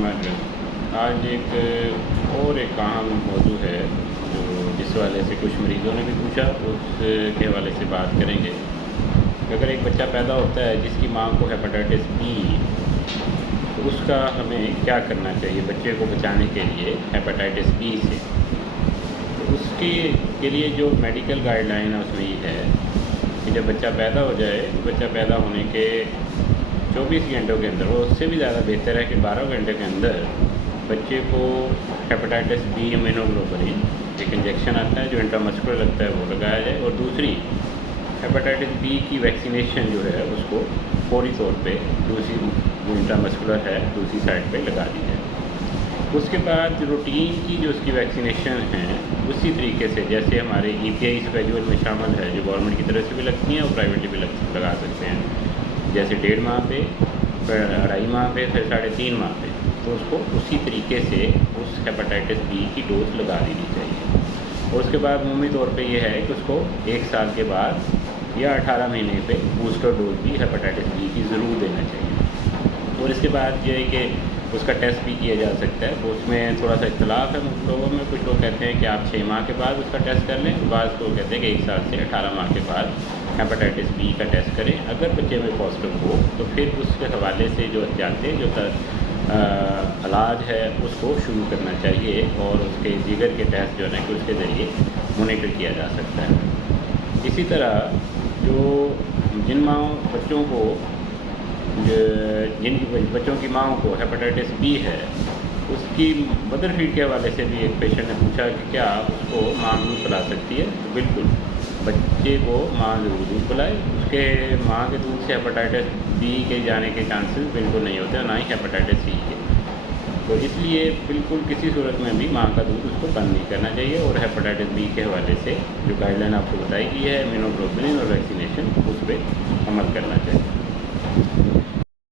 आज एक अहम मौजू है जो जिस वाले से कुछ मरीज़ों ने भी पूछा, उसके हवाले से बात करेंगे। अगर एक बच्चा पैदा होता है जिसकी माँ को हेपेटाइटिस बी, तो उसका हमें क्या करना चाहिए बच्चे को बचाने के लिए हेपेटाइटिस बी से। तो उसके के लिए जो मेडिकल गाइडलाइन है उसमें ये है कि जब बच्चा पैदा हो जाए, बच्चा पैदा होने के 24 घंटों के अंदर, वो उससे भी ज़्यादा बेहतर है कि 12 घंटे के अंदर बच्चे को हेपेटाइटिस बी इम्यूनोग्लोबुलिन एक इंजेक्शन आता है जो इंट्रामस्कुलर लगता है, वो लगाया जाए। और दूसरी हेपेटाइटिस बी की वैक्सीनेशन जो है उसको फौरी तौर पे दूसरी जो इंट्रामस्कुलर है दूसरी साइड पे लगा दी जाए। उसके बाद रूटीन की जो उसकी वैक्सीनेशन है उसी तरीके से जैसे हमारे EPI स्केड्यूल में शामिल है, जो गवर्नमेंट की तरफ से भी लगती हैं और प्राइवेटली भी लगा सकते हैं, जैसे 1.5 माह पे, फिर 2.5 माह पे, फिर 3.5 माह पे, तो उसको उसी तरीके से उस हेपेटाइटिस बी की डोज लगा देनी चाहिए। और उसके बाद अमूमी तौर पे ये है कि उसको 1 साल के बाद या 18 महीने पे बूस्टर डोज भी हेपेटाइटिस बी की ज़रूर देना चाहिए। और इसके बाद ये है कि उसका टेस्ट भी किया जा सकता है। तो उसमें थोड़ा सा इख्तलाफ है लोगों में, कुछ लोग कहते हैं कि आप 6 माह के बाद उसका टेस्ट कर लें, बाद लोग कहते हैं कि 1 साल से 18 माह के बाद हेपेटाइटिस बी का टेस्ट करें। अगर बच्चे में पॉजिटिव हो तो फिर उसके हवाले से जो एहतियाती जो इलाज है उसको शुरू करना चाहिए और उसके जिगर के टेस्ट जो है कि उसके ज़रिए मॉनिटर किया जा सकता है। इसी तरह जिन बच्चों को जिन बच्चों की माँओं को हेपेटाइटिस बी है, उसकी मदर फीड के हवाले से भी एक पेशेंट ने पूछा कि क्या उसको माँ दूध पिला सकती है। तो बिल्कुल बच्चे को माँ ज़रूर दूध पिलाए। उसके माँ के दूध से हेपेटाइटिस बी के जाने के चांसेस बिल्कुल नहीं होते, ना ही हेपेटाइटिस सी के। तो इसलिए बिल्कुल किसी सूरत में भी माँ का दूध उसको बंद नहीं करना चाहिए। और हेपेटाइटिस बी के हवाले से जो गाइडलाइन आपको बताई गई है इम्यूनोग्लोबुलिन और वैक्सीनेशन, उस पर अमल करना चाहिए।